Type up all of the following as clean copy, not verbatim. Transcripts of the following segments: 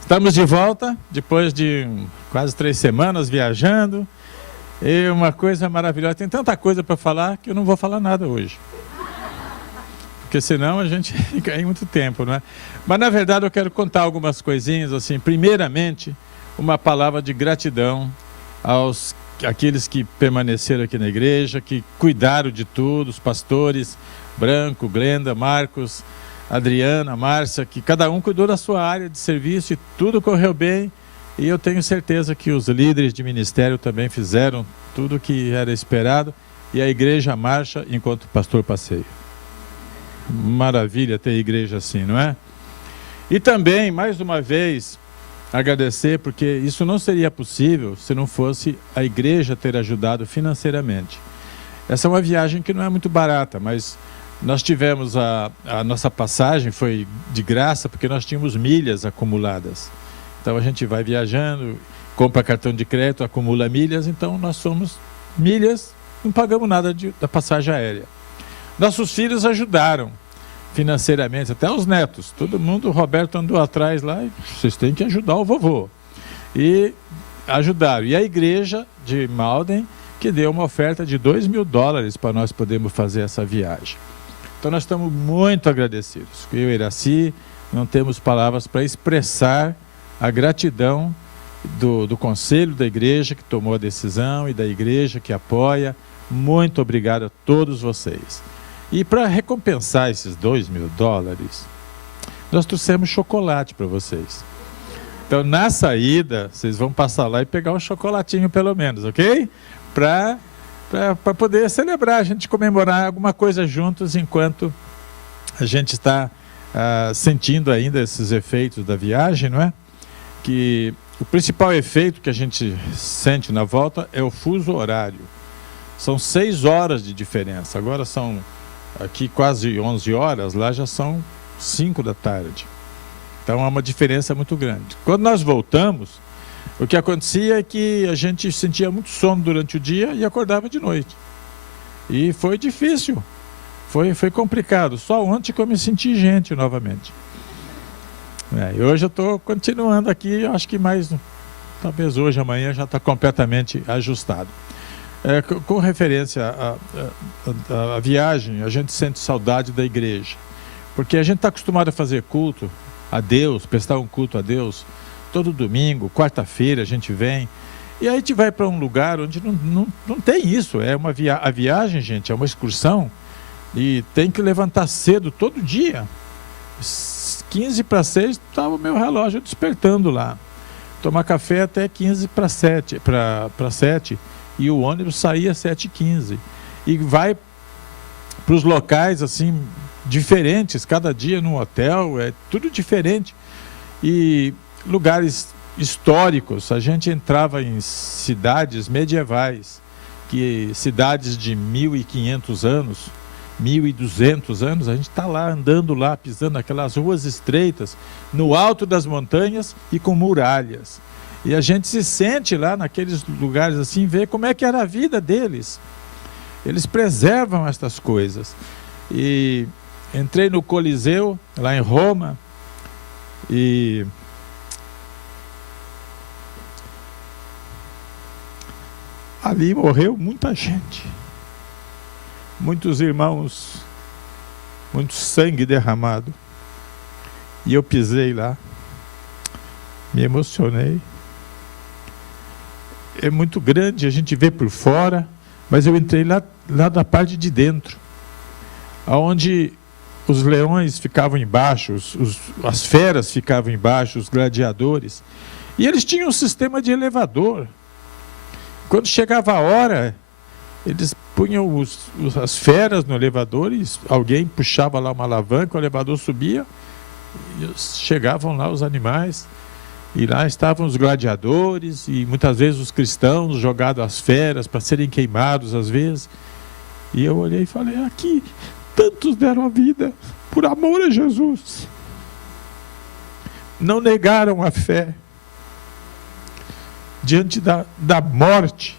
Estamos de volta, depois de quase 3 semanas viajando. E uma coisa maravilhosa, tem tanta coisa para falar que eu não vou falar nada hoje. Porque senão a gente fica aí muito tempo, não é? Mas na verdade eu quero contar algumas coisinhas, assim. Primeiramente, uma palavra de gratidão aos aqueles que permaneceram aqui na igreja, que cuidaram de tudo, os pastores, Branco, Glenda, Marcos, Adriana, Márcia, que cada um cuidou da sua área de serviço e tudo correu bem. E eu tenho certeza que os líderes de ministério também fizeram tudo o que era esperado. E a igreja marcha enquanto o pastor passeia. Maravilha ter igreja assim, não é? E também, mais uma vez, agradecer, porque isso não seria possível se não fosse a igreja ter ajudado financeiramente. Essa é uma viagem que não é muito barata, mas nós tivemos a nossa passagem, foi de graça, porque nós tínhamos milhas acumuladas. Então a gente vai viajando, compra cartão de crédito, acumula milhas, então nós somos milhas, não pagamos nada da passagem aérea. Nossos filhos ajudaram financeiramente, até os netos, todo mundo, o Roberto andou atrás lá, e vocês têm que ajudar o vovô. E ajudaram. E a igreja de Malden, que deu uma oferta de $2.000 para nós podermos fazer essa viagem. Então nós estamos muito agradecidos. Eu e Iraci não temos palavras para expressar a gratidão do conselho da igreja que tomou a decisão e da igreja que apoia. Muito obrigado a todos vocês. E para recompensar esses $2.000, nós trouxemos chocolate para vocês. Então na saída, vocês vão passar lá e pegar um chocolatinho pelo menos, ok? Para poder celebrar, a gente comemorar alguma coisa juntos enquanto a gente está sentindo ainda esses efeitos da viagem, não é? Que o principal efeito que a gente sente na volta é o fuso horário. São 6 horas de diferença. Agora são aqui quase 11 horas, lá já são 5 da tarde. Então é uma diferença muito grande. Quando nós voltamos, o que acontecia é que a gente sentia muito sono durante o dia e acordava de noite. E foi difícil, foi complicado. Só ontem que eu me senti gente novamente. E hoje eu estou continuando aqui, acho que mais, talvez hoje, amanhã, já está completamente ajustado. Com referência à viagem, a gente sente saudade da igreja. Porque a gente está acostumado a fazer culto a Deus, prestar um culto a Deus, todo domingo, quarta-feira a gente vem, e aí a gente vai para um lugar onde não tem isso. A viagem, gente, é uma excursão, e tem que levantar cedo todo dia. 15 para 6 estava o meu relógio despertando lá. Tomar café até 15 para 7, e o ônibus saía às 7h15. E vai para os locais assim diferentes, cada dia num hotel, é tudo diferente. E lugares históricos, a gente entrava em cidades medievais, cidades de 1.500 anos, 1.200 anos, a gente está lá, andando lá, pisando naquelas ruas estreitas, no alto das montanhas e com muralhas. E a gente se sente lá naqueles lugares assim, vê como é que era a vida deles. Eles preservam estas coisas. E entrei no Coliseu, lá em Roma, e ali morreu muita gente, muitos irmãos, muito sangue derramado. E eu pisei lá, me emocionei. É muito grande, a gente vê por fora, mas eu entrei lá da parte de dentro, onde os leões ficavam embaixo, as feras ficavam embaixo, os gladiadores. E eles tinham um sistema de elevador. Quando chegava a hora, eles punham as feras no elevador e alguém puxava lá uma alavanca, o elevador subia e chegavam lá os animais. E lá estavam os gladiadores e muitas vezes os cristãos jogados às feras para serem queimados às vezes. E eu olhei e falei, aqui tantos deram a vida por amor a Jesus. Não negaram a fé diante da morte.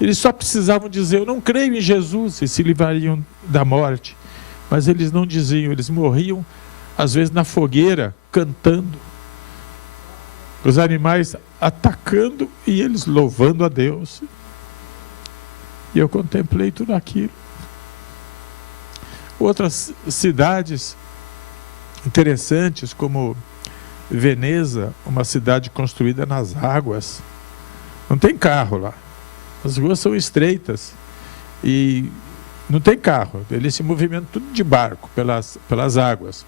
Eles só precisavam dizer, eu não creio em Jesus, e se livrariam da morte. Mas eles não diziam, eles morriam às vezes na fogueira, cantando, os animais atacando e eles louvando a Deus. E eu contemplei tudo aquilo. Outras cidades interessantes, como Veneza, uma cidade construída nas águas. Não tem carro lá. As ruas são estreitas e não tem carro. Eles se movimentam tudo de barco, pelas águas.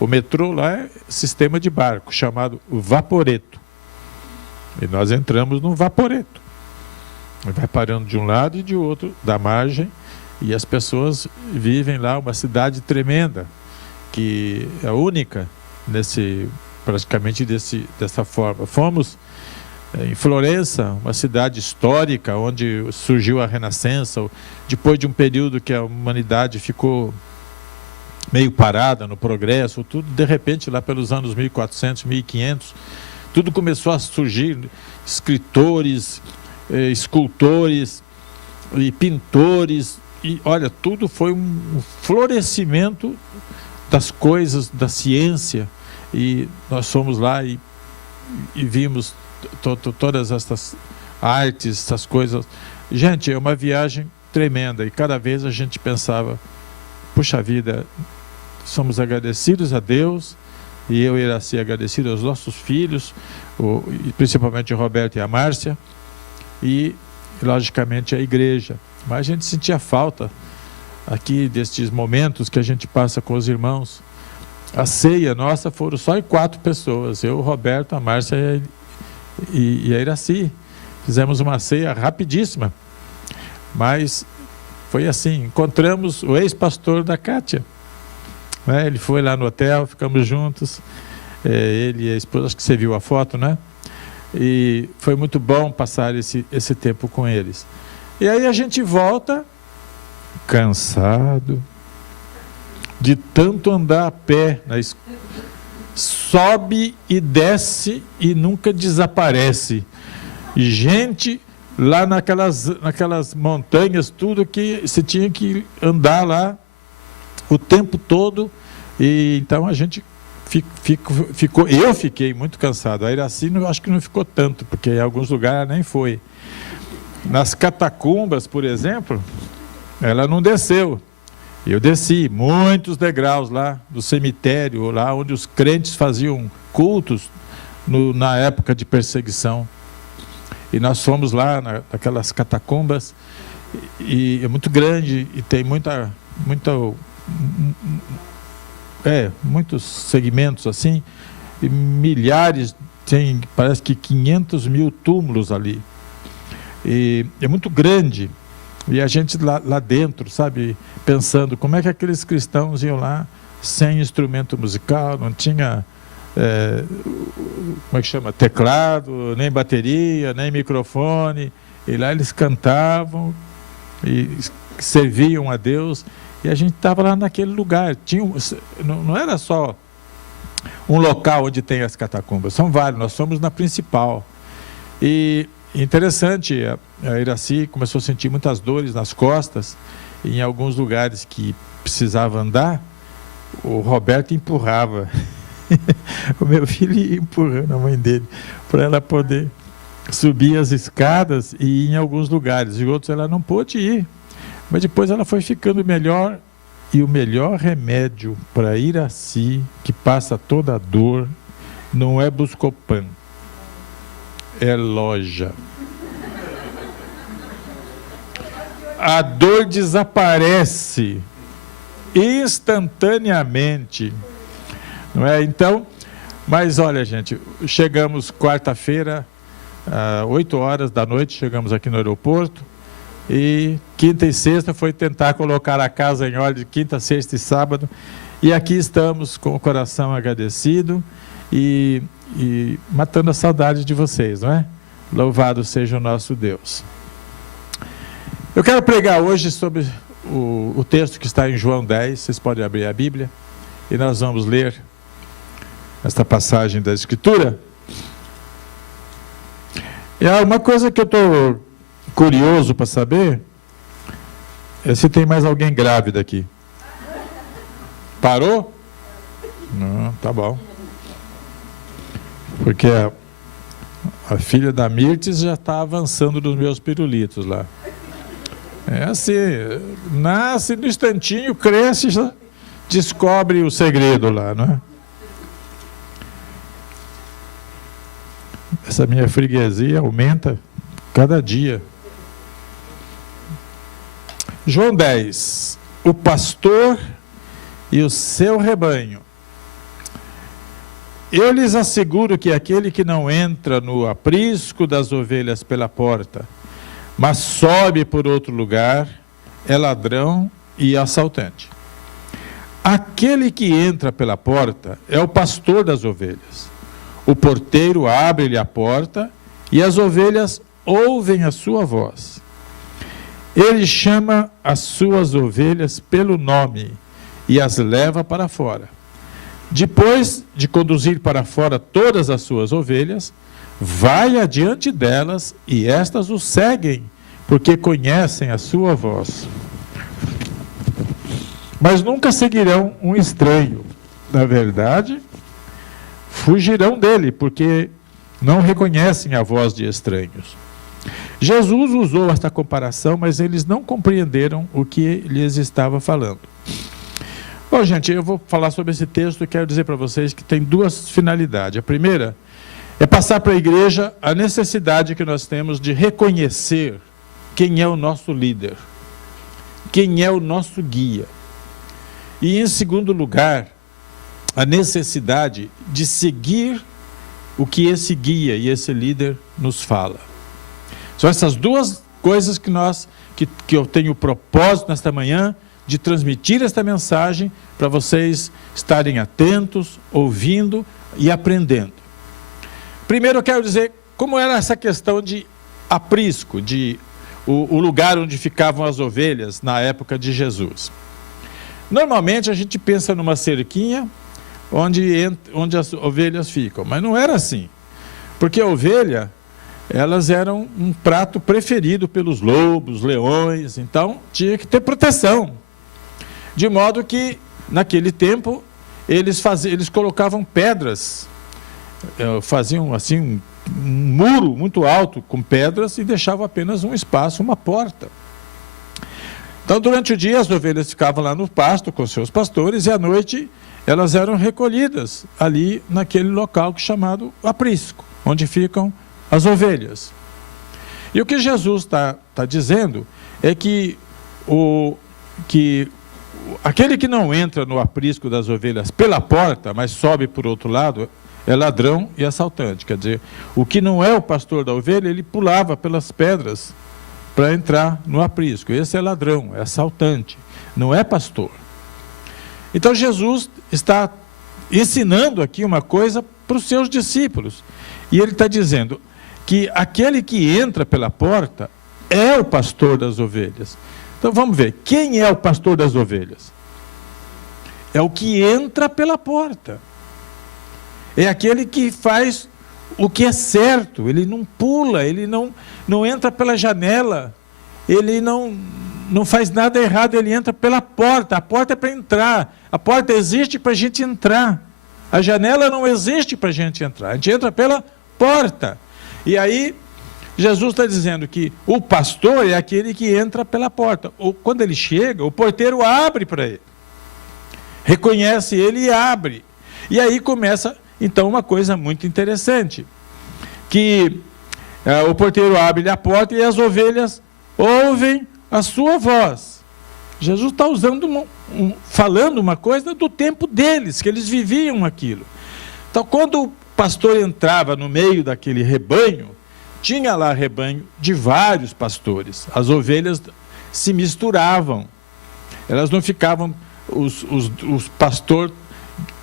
O metrô lá é sistema de barco, chamado Vaporetto. E nós entramos num Vaporetto. Vai parando de um lado e de outro, da margem, e as pessoas vivem lá, uma cidade tremenda, que é única praticamente dessa forma. Fomos em Florença, uma cidade histórica, onde surgiu a Renascença, depois de um período que a humanidade ficou meio parada no progresso, tudo de repente lá pelos anos 1400, 1500, tudo começou a surgir, escritores, escultores e pintores, e olha, tudo foi um florescimento das coisas, da ciência, e nós fomos lá e vimos todas essas artes, essas coisas. Gente, é uma viagem tremenda, e cada vez a gente pensava, puxa vida, somos agradecidos a Deus, e eu e Iraci agradecidos aos nossos filhos, principalmente o Roberto e a Márcia, e logicamente a igreja. Mas a gente sentia falta aqui destes momentos que a gente passa com os irmãos. A ceia nossa foram só 4 pessoas, eu, o Roberto, a Márcia e a Iraci. Fizemos uma ceia rapidíssima, mas foi assim, encontramos o ex-pastor da Kátia, né? Ele foi lá no hotel, ficamos juntos, ele e a esposa, acho que você viu a foto, né? E foi muito bom passar esse tempo com eles. E aí a gente volta cansado de tanto andar a pé, sobe e desce e nunca desaparece. E gente lá naquelas montanhas, tudo que você tinha que andar lá o tempo todo, e então a gente eu fiquei muito cansado. A Iraci acho que não ficou tanto, porque em alguns lugares nem foi. Nas catacumbas, por exemplo, ela não desceu. Eu desci muitos degraus lá do cemitério, lá onde os crentes faziam cultos na época de perseguição. E nós fomos lá naquelas catacumbas, e é muito grande, e tem muitos segmentos assim, e milhares, parece que 500 mil túmulos ali. E é muito grande, e a gente lá dentro, sabe, pensando como é que aqueles cristãos iam lá sem instrumento musical, não tinha, como é que chama, teclado, nem bateria, nem microfone, e lá eles cantavam e serviam a Deus, e a gente estava lá naquele lugar. Não era só um local onde tem as catacumbas, são vários, nós fomos na principal. E interessante, a Iraci começou a sentir muitas dores nas costas, e em alguns lugares que precisava andar, o Roberto empurrava. O meu filho ia empurrando a mãe dele, para ela poder subir as escadas e ir em alguns lugares, e outros ela não pôde ir. Mas depois ela foi ficando melhor, e o melhor remédio para Iraci, que passa toda a dor, não é Buscopan, é loja. A dor desaparece instantaneamente, não é? Então, mas olha, gente, chegamos quarta-feira, às 8 horas da noite, chegamos aqui no aeroporto, e quinta e sexta foi tentar colocar a casa em ordem, quinta, sexta e sábado, e aqui estamos com o coração agradecido e matando a saudade de vocês, não é? Louvado seja o nosso Deus. Eu quero pregar hoje sobre o texto que está em João 10, vocês podem abrir a Bíblia, e nós vamos ler esta passagem da Escritura. E há uma coisa que eu estou curioso para saber, é se tem mais alguém grávida aqui. Parou? Não, tá bom. Porque a filha da Mirtes já está avançando nos meus pirulitos lá. É assim, nasce no instantinho, cresce, já descobre o segredo lá, não é? Essa minha freguesia aumenta cada dia. João 10. O pastor e o seu rebanho. Eu lhes asseguro que aquele que não entra no aprisco das ovelhas pela porta, mas sobe por outro lugar, é ladrão e assaltante. Aquele que entra pela porta é o pastor das ovelhas. O porteiro abre-lhe a porta e as ovelhas ouvem a sua voz. Ele chama as suas ovelhas pelo nome e as leva para fora. Depois de conduzir para fora todas as suas ovelhas, vai adiante delas e estas o seguem, porque conhecem a sua voz. Mas nunca seguirão um estranho. Na verdade, fugirão dele, porque não reconhecem a voz de estranhos. Jesus usou esta comparação, mas eles não compreenderam o que lhes estava falando. Bom, gente, eu vou falar sobre esse texto e quero dizer para vocês que tem duas finalidades. A primeira é passar para a igreja a necessidade que nós temos de reconhecer quem é o nosso líder, quem é o nosso guia. E, em segundo lugar, a necessidade de seguir o que esse guia e esse líder nos fala. São essas duas coisas que eu tenho o propósito nesta manhã de transmitir esta mensagem para vocês estarem atentos, ouvindo e aprendendo. Primeiro eu quero dizer como era essa questão de aprisco, o lugar onde ficavam as ovelhas na época de Jesus. Normalmente a gente pensa numa cerquinha onde as ovelhas ficam, mas não era assim, porque a ovelha, elas eram um prato preferido pelos lobos, leões, então tinha que ter proteção, de modo que naquele tempo eles colocavam pedras, faziam assim um muro muito alto com pedras e deixavam apenas um espaço, uma porta. Então durante o dia as ovelhas ficavam lá no pasto com seus pastores e à noite elas eram recolhidas ali naquele local chamado aprisco, onde ficam as ovelhas. E o que Jesus está dizendo é que aquele que não entra no aprisco das ovelhas pela porta, mas sobe por outro lado, é ladrão e assaltante. Quer dizer, o que não é o pastor da ovelha, ele pulava pelas pedras para entrar no aprisco. Esse é ladrão, é assaltante, não é pastor. Então Jesus está ensinando aqui uma coisa para os seus discípulos. E ele está dizendo que aquele que entra pela porta é o pastor das ovelhas. Então vamos ver, quem é o pastor das ovelhas? É o que entra pela porta. É aquele que faz o que é certo, ele não pula, ele não entra pela janela, ele não faz nada errado, ele entra pela porta. A porta é para entrar, a porta existe para a gente entrar, a janela não existe para a gente entrar, a gente entra pela porta. E aí Jesus está dizendo que o pastor é aquele que entra pela porta. Quando ele chega, o porteiro abre para ele, reconhece ele e abre. E aí começa então uma coisa muito interessante, que o porteiro abre a porta e as ovelhas ouvem a sua voz. Jesus está falando uma coisa do tempo deles, que eles viviam aquilo. Então quando o pastor entrava no meio daquele rebanho, tinha lá rebanho de vários pastores, as ovelhas se misturavam, elas não ficavam, os pastores,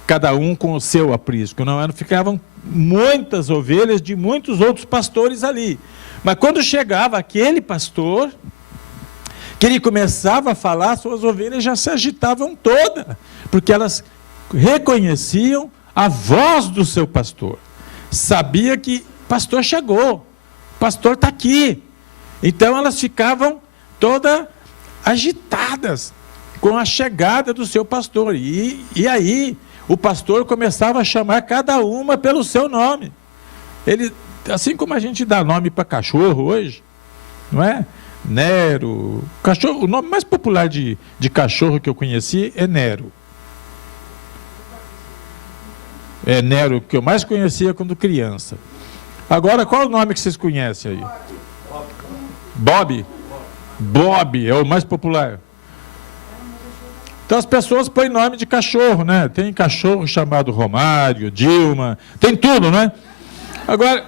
cada um com o seu aprisco, não ficavam muitas ovelhas de muitos outros pastores ali. Mas quando chegava aquele pastor, que ele começava a falar, suas ovelhas já se agitavam todas, porque elas reconheciam a voz do seu pastor, sabia que o pastor chegou, o pastor está aqui. Então elas ficavam todas agitadas com a chegada do seu pastor. E aí o pastor começava a chamar cada uma pelo seu nome. ele, assim como a gente dá nome para cachorro hoje, não é? Nero, cachorro, o nome mais popular de cachorro que eu conheci é Nero. É Nero que eu mais conhecia quando criança. Agora, qual é o nome que vocês conhecem aí? Bob? Bob é o mais popular. Então as pessoas põem nome de cachorro, né? Tem cachorro chamado Romário, Dilma, tem tudo, né? Agora,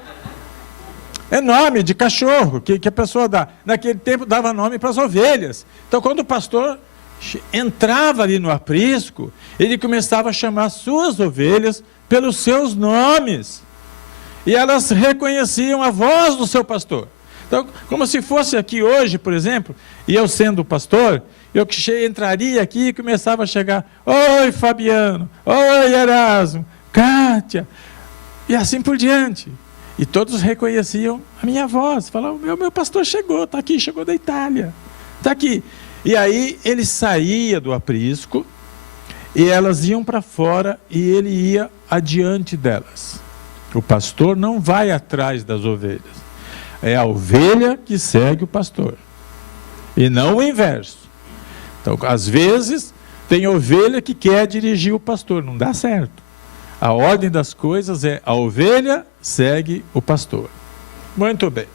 é nome de cachorro que a pessoa dá. Naquele tempo dava nome para as ovelhas. Então quando o pastor entrava ali no aprisco, ele começava a chamar suas ovelhas pelos seus nomes. E elas reconheciam a voz do seu pastor. Então, como se fosse aqui hoje, por exemplo, e eu sendo o pastor, eu entraria aqui e começava a chegar, oi Fabiano, oi Erasmo, Kátia, e assim por diante. E todos reconheciam a minha voz, falavam, meu pastor chegou, está aqui, chegou da Itália, está aqui. E aí ele saía do aprisco, e elas iam para fora, e ele ia adiante delas. O pastor não vai atrás das ovelhas, é a ovelha que segue o pastor, e não o inverso. Então, às vezes, tem ovelha que quer dirigir o pastor, não dá certo. A ordem das coisas é a ovelha segue o pastor. Muito bem.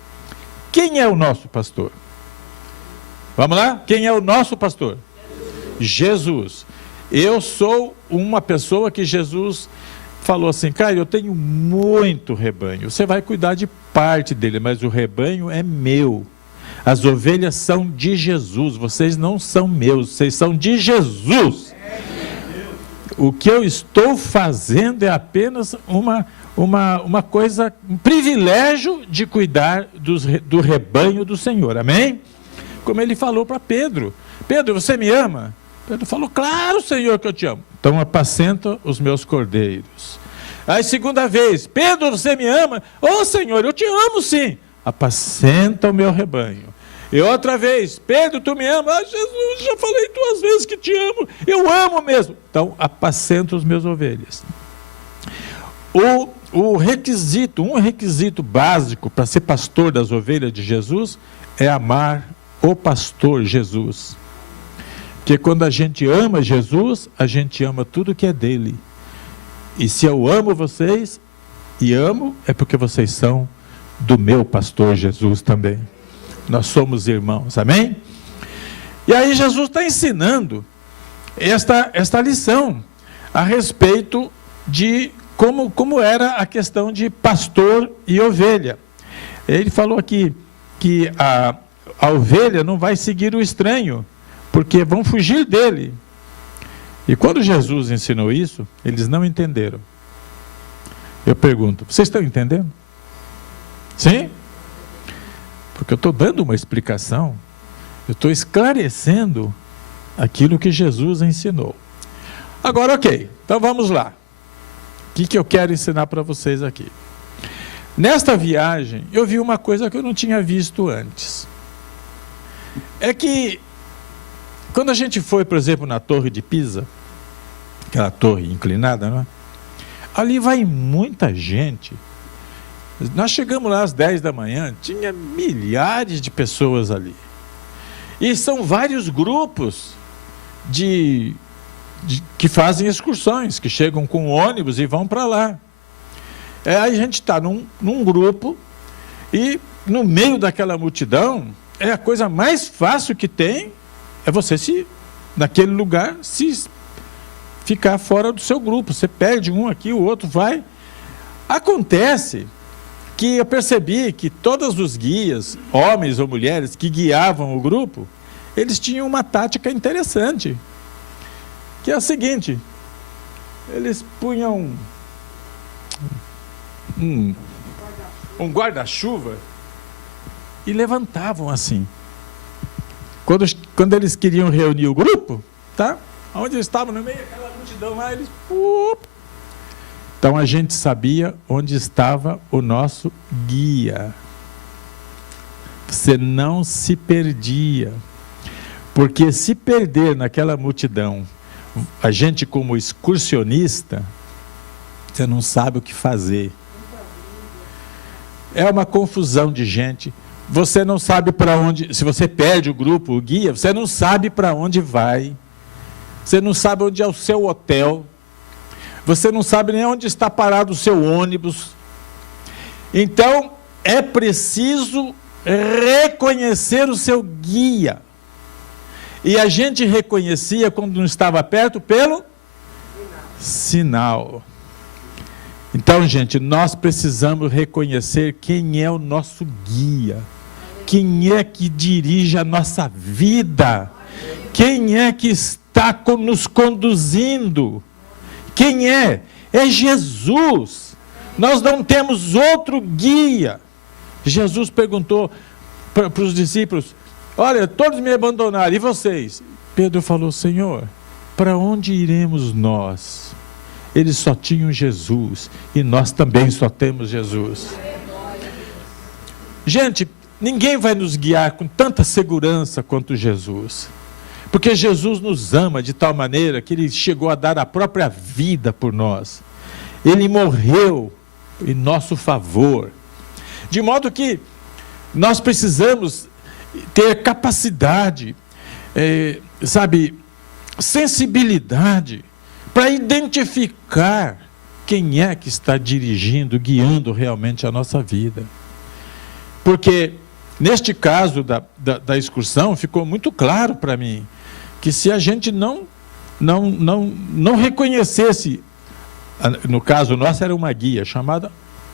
Quem é o nosso pastor? Vamos lá? Quem é o nosso pastor? Jesus. Eu sou uma pessoa que Jesus falou assim, cara, eu tenho muito rebanho. Você vai cuidar de parte dele, mas o rebanho é meu. As ovelhas são de Jesus, vocês não são meus, vocês são de Jesus. O que eu estou fazendo é apenas uma coisa, um privilégio de cuidar do rebanho do Senhor, amém? Como ele falou para Pedro, Pedro, você me ama? Pedro falou, claro, Senhor, que eu te amo. Então apacenta os meus cordeiros. Aí segunda vez, Pedro, você me ama? Ô Senhor, eu te amo sim. Apacenta o meu rebanho. E outra vez, Pedro, tu me ama? Ah, Jesus, já falei 2 vezes que te amo. Eu amo mesmo. Então, apacenta os meus ovelhas. Um requisito básico para ser pastor das ovelhas de Jesus é amar o pastor Jesus. Porque quando a gente ama Jesus, a gente ama tudo que é dele. E se eu amo vocês, e amo, é porque vocês são do meu pastor Jesus também. Nós somos irmãos, amém? E aí Jesus está ensinando esta lição a respeito de como era a questão de pastor e ovelha. Ele falou aqui que a ovelha não vai seguir o estranho, porque vão fugir dele. E quando Jesus ensinou isso, eles não entenderam. Eu pergunto, vocês estão entendendo? Sim? Porque eu estou dando uma explicação, eu estou esclarecendo aquilo que Jesus ensinou. Agora, ok, então vamos lá. O que eu quero ensinar para vocês aqui? Nesta viagem, eu vi uma coisa que eu não tinha visto antes. É que, quando a gente foi, por exemplo, na Torre de Pisa, aquela torre inclinada, não é? Ali vai muita gente. Nós chegamos lá às 10 da manhã, tinha milhares de pessoas ali. E são vários grupos que fazem excursões, que chegam com ônibus e vão para lá. Aí a gente está num grupo e no meio daquela multidão, a coisa mais fácil que tem é você naquele lugar, ficar fora do seu grupo. Você perde um aqui, o outro vai. Acontece que eu percebi que todos os guias, homens ou mulheres, que guiavam o grupo, eles tinham uma tática interessante, que é a seguinte: eles punham um guarda-chuva e levantavam assim. Quando eles queriam reunir o grupo, tá? Onde eles estavam, no meio daquela multidão lá, eles... Então a gente sabia onde estava o nosso guia. Você não se perdia. Porque se perder naquela multidão, a gente como excursionista, você não sabe o que fazer. é uma confusão de gente. Você não sabe para onde, se você perde o grupo, o guia, você não sabe para onde vai. Você não sabe onde é o seu hotel. Você não sabe nem onde está parado o seu ônibus. Então, é preciso reconhecer o seu guia. E a gente reconhecia quando não estava perto pelo sinal. Então, gente, nós precisamos reconhecer quem é o nosso guia. Quem é que dirige a nossa vida? Quem é que está nos conduzindo? Quem é? É Jesus. Nós não temos outro guia. Jesus perguntou para os discípulos: olha, todos me abandonaram, e vocês? Pedro falou: Senhor, para onde iremos nós? Eles só tinham Jesus, e nós também só temos Jesus. Gente, ninguém vai nos guiar com tanta segurança quanto Jesus. Porque Jesus nos ama de tal maneira que Ele chegou a dar a própria vida por nós. Ele morreu em nosso favor. De modo que nós precisamos ter capacidade, sensibilidade, para identificar quem é que está dirigindo, guiando realmente a nossa vida. Porque, neste caso da excursão, ficou muito claro para mim que se a gente não reconhecesse, no caso nosso era uma guia chamada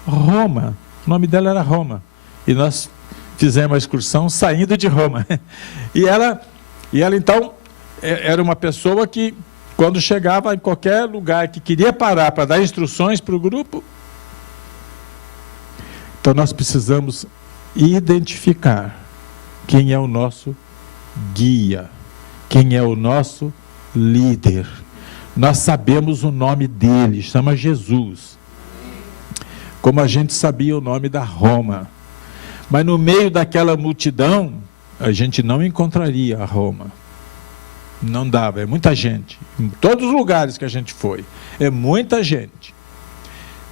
Roma, o nome dela era Roma, e nós fizemos a excursão saindo de Roma. E ela então era uma pessoa que, quando chegava em qualquer lugar que queria parar para dar instruções para o grupo, então nós precisamos identificar quem é o nosso guia, quem é o nosso líder. Nós sabemos o nome dele, chama Jesus. Como a gente sabia o nome da Roma. Mas no meio daquela multidão, a gente não encontraria a Roma. Não dava, é muita gente. Em todos os lugares que a gente foi, é muita gente.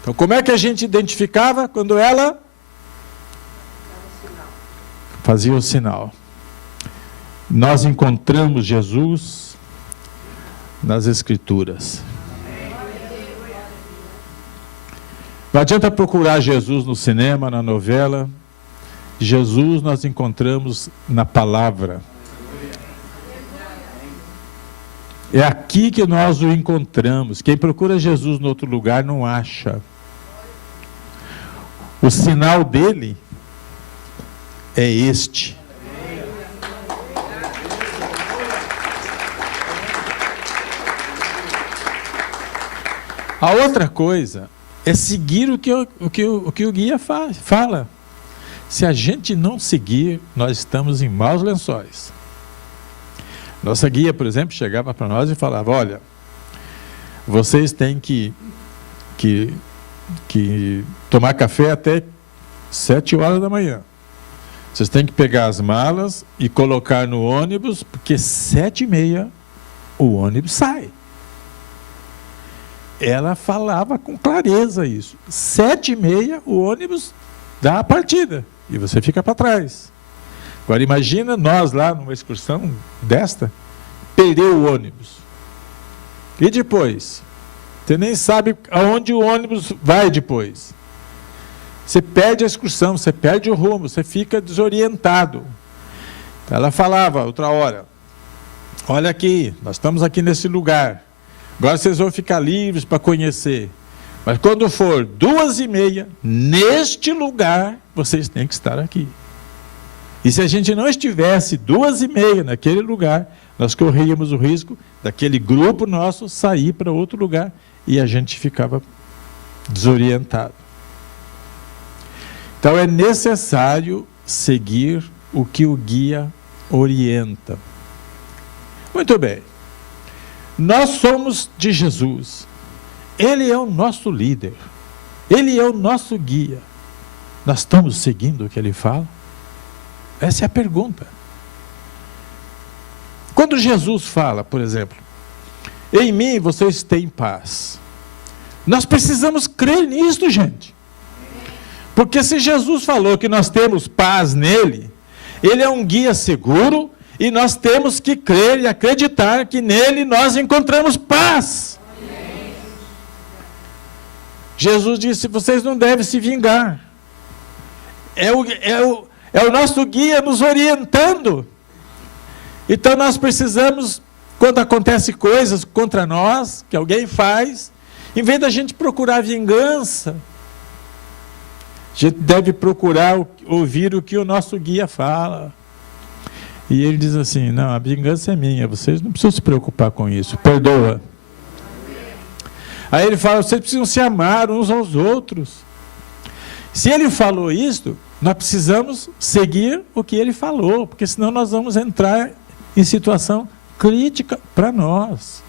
Então, como é que a gente identificava? Quando ela fazia o sinal. Nós encontramos Jesus nas Escrituras. Não adianta procurar Jesus no cinema, na novela. Jesus nós encontramos na palavra. É aqui que nós o encontramos. Quem procura Jesus em outro lugar não acha. O sinal dele é este. A outra coisa é seguir o que o guia fala. Se a gente não seguir, nós estamos em maus lençóis. Nossa guia, por exemplo, chegava para nós e falava: olha, vocês têm que tomar café até 7 horas da manhã. Vocês têm que pegar as malas e colocar no ônibus, porque 7h30 o ônibus sai. Ela falava com clareza isso. 7h30 o ônibus dá a partida e você fica para trás. Agora imagina nós lá numa excursão desta, perdeu o ônibus. E depois? Você nem sabe aonde o ônibus vai depois. Você perde a excursão, você perde o rumo, você fica desorientado. Ela falava outra hora: olha aqui, nós estamos aqui nesse lugar. Agora vocês vão ficar livres para conhecer. Mas quando for 2h30, neste lugar, vocês têm que estar aqui. E se a gente não estivesse 2h30 naquele lugar, nós corríamos o risco daquele grupo nosso sair para outro lugar e a gente ficava desorientado. Então é necessário seguir o que o guia orienta. Muito bem. Nós somos de Jesus. Ele é o nosso líder. Ele é o nosso guia. Nós estamos seguindo o que ele fala? Essa é a pergunta. Quando Jesus fala, por exemplo, em mim vocês têm paz. Nós precisamos crer nisso, gente. Porque se Jesus falou que nós temos paz nele, ele é um guia seguro e nós temos que crer e acreditar que nele nós encontramos paz. Jesus disse: vocês não devem se vingar. É o nosso guia nos orientando. Então nós precisamos, quando acontecem coisas contra nós, que alguém faz, em vez da gente procurar vingança, a gente deve procurar ouvir o que o nosso guia fala. E ele diz assim: não, a vingança é minha, vocês não precisam se preocupar com isso, perdoa. Aí ele fala: vocês precisam se amar uns aos outros. Se ele falou isso, nós precisamos seguir o que ele falou, porque senão nós vamos entrar em situação crítica para nós.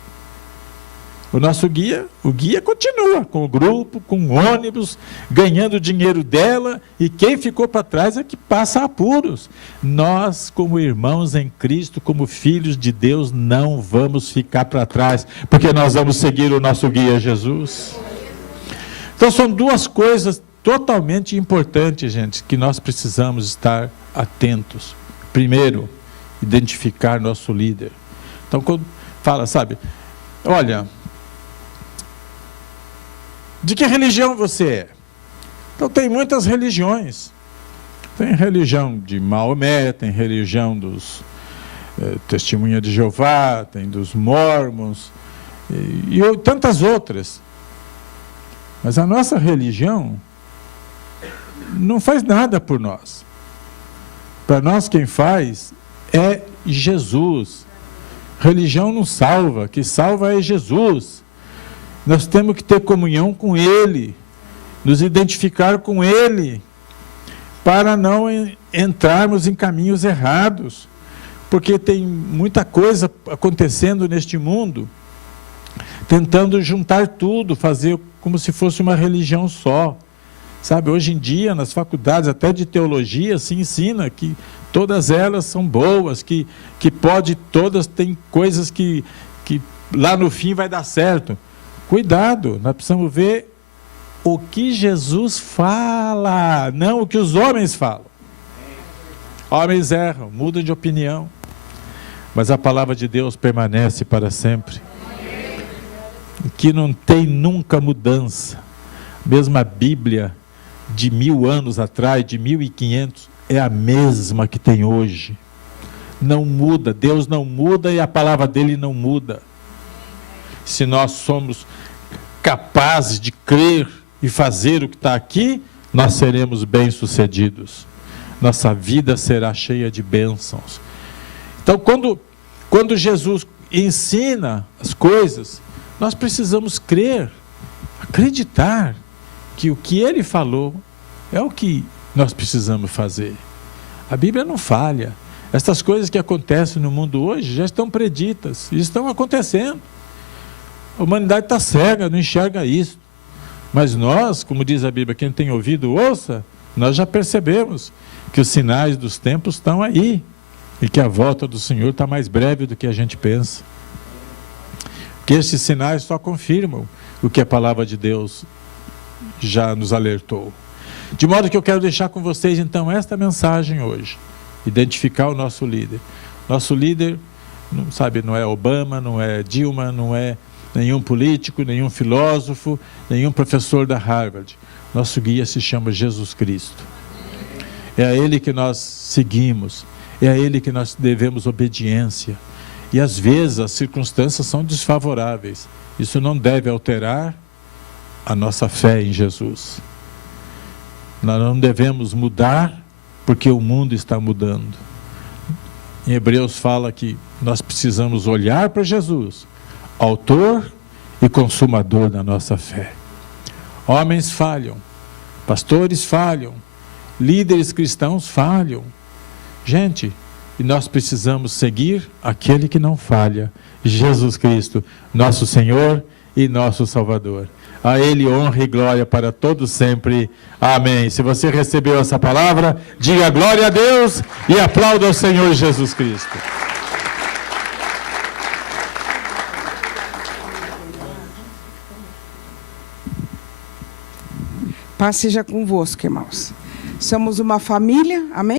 O nosso guia, o guia continua com o grupo, com o ônibus, ganhando o dinheiro dela, e quem ficou para trás é que passa apuros. Nós, como irmãos em Cristo, como filhos de Deus, não vamos ficar para trás, porque nós vamos seguir o nosso guia Jesus. Então são duas coisas totalmente importantes, gente, que nós precisamos estar atentos. Primeiro, identificar nosso líder. Então quando fala, sabe, olha, de que religião você é? Então tem muitas religiões. Tem religião de Maomé, tem religião dos Testemunha de Jeová, tem dos Mormons e tantas outras. Mas a nossa religião não faz nada por nós. Para nós quem faz é Jesus. Religião não salva, o que salva é Jesus. Nós temos que ter comunhão com Ele, nos identificar com Ele, para não entrarmos em caminhos errados, porque tem muita coisa acontecendo neste mundo, tentando juntar tudo, fazer como se fosse uma religião só. Sabe, hoje em dia, nas faculdades, até de teologia, se ensina que todas elas são boas, que todas têm coisas que lá no fim vai dar certo. Cuidado, nós precisamos ver o que Jesus fala, não o que os homens falam. Homens erram, mudam de opinião, mas a palavra de Deus permanece para sempre. Que não tem nunca mudança. Mesmo a Bíblia de 1000 anos atrás, de 1500, é a mesma que tem hoje. Não muda, Deus não muda e a palavra dele não muda. Se nós somos capazes de crer e fazer o que está aqui, nós seremos bem-sucedidos. Nossa vida será cheia de bênçãos. Então, quando Jesus ensina as coisas, nós precisamos crer, acreditar que o que ele falou é o que nós precisamos fazer. A Bíblia não falha. Essas coisas que acontecem no mundo hoje já estão preditas, e estão acontecendo. A humanidade está cega, não enxerga isso. Mas nós, como diz a Bíblia, quem tem ouvido, ouça, nós já percebemos que os sinais dos tempos estão aí, e que a volta do Senhor está mais breve do que a gente pensa. Que esses sinais só confirmam o que a palavra de Deus já nos alertou. De modo que eu quero deixar com vocês, então, esta mensagem hoje. Identificar o nosso líder. Nosso líder, não é Obama, não é Dilma, não é nenhum político, nenhum filósofo, nenhum professor da Harvard. Nosso guia se chama Jesus Cristo. É a Ele que nós seguimos, é a Ele que nós devemos obediência. E às vezes as circunstâncias são desfavoráveis. Isso não deve alterar a nossa fé em Jesus. Nós não devemos mudar porque o mundo está mudando. Em Hebreus fala que nós precisamos olhar para Jesus, autor e consumador da nossa fé. Homens falham, pastores falham, líderes cristãos falham. Gente, e nós precisamos seguir aquele que não falha, Jesus Cristo, nosso Senhor e nosso Salvador. A Ele honra e glória para todos sempre. Amém. Se você recebeu essa palavra, diga glória a Deus e aplauda ao Senhor Jesus Cristo. Paz seja convosco, irmãos. Somos uma família, amém?